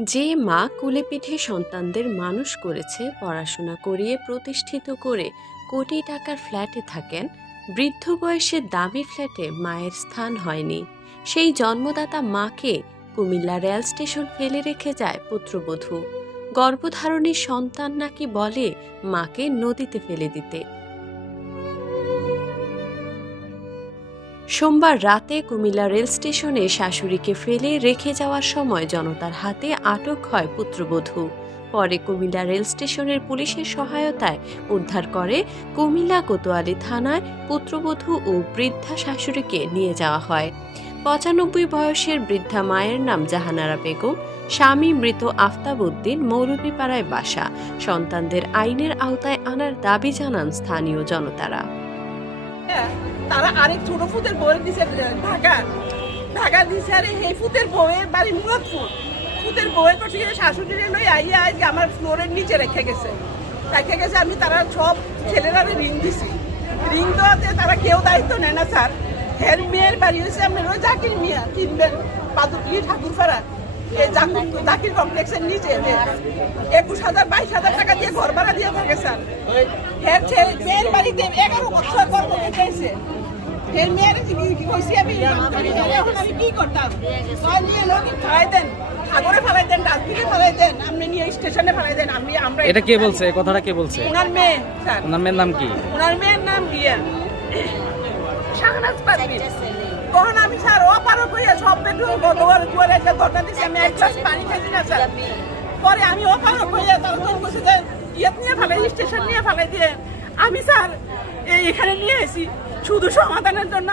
যে মা কুলে পিঠে সন্তানদের মানুষ করেছে, পড়াশোনা করিয়ে প্রতিষ্ঠিত করে কোটি টাকার ফ্ল্যাটে থাকেন, বৃদ্ধ বয়সে দামি ফ্ল্যাটে মায়ের স্থান হয়নি। সেই জন্মদাতা মাকে কুমিল্লা রেল স্টেশন ফেলে রেখে যায় পুত্রবধূ। গর্ভধারণী সন্তান নাকি বলে মাকে নদীতে ফেলে দিতে। সোমবার রাতে কুমিল্লা রেল স্টেশনে শাশুড়িকে ফেলে রেখে যাওয়ার সময় জনতার হাতে আটক হয় পুত্রবধূ। পরে কুমিল্লা রেল স্টেশনের পুলিশের সহায়তায় উদ্ধার করে কুমিল্লা কোতোয়ালি থানায় পুত্রবধূ ও বৃদ্ধা শাশুড়িকে নিয়ে যাওয়া হয়। পঁচানব্বই বয়সের বৃদ্ধা মায়ের নাম জাহানারা বেগম, স্বামী মৃত আফতাব উদ্দিন মৌলভীপাড়ায় বাসা। সন্তানদের আইনের আওতায় আনার দাবি জানান স্থানীয় জনতারা। তারা আরেক ছোট ফুতের বউয়ের দিছে ঢাকা ঢাকা দিছে আরে সেই ফুতের বউয়ের বাড়ি মুরাদপুর। ফুতের বউয়ের গিয়ে শাশুড়িরে লই আইয়া আজকে আমার ফ্লোরের নিচে রেখে গেছে। রেখে গেছে, আমি তারা সব ছেলেরা রিং দিছি। রিং দেওয়াতে তারা কেউ দায়িত্ব নেয় না, স্যার। হের মেয়ের বাড়ি হয়েছে, আমি জাকির মিয়া কিনবেন পাদুকলি ঠাকুরপাড়া এই জাকির কমপ্লেক্সের নিচে একুশ হাজার বাইশ হাজার টাকা দিয়ে ঘর ভাড়া দিয়ে থাকে স্যার। ছেলে মেয়ের বাড়িতে এগারো বছর কর্ম গেছে হের মেয়ের কি কি কইছি আমি? এখন আমি কি করতাম? কয় নিয়ে লোক ফেলাই দেন সাগরে ফেলাই দেন ডাস্টবিনে ফেলাই দেন আপনি নিয়ে স্টেশনে ফেলাই দেন আমি আমরা এটা কে বলছে? কথাটা কে বলছে? ওনার মেয়ে স্যার। ওনার মেয়ের নাম কি? ওনার মেয়ের নাম রিয়েল শাহনাজ পারভিন তখন আমি স্যার সব আমি পানি না, স্যার। পরে আমি তার ইয়ে নিয়ে ফেলাই, স্টেশন নিয়ে দিয়ে। আমি, স্যার এইখানে নিয়ে এসেছি শুধু সমাধানের জন্য।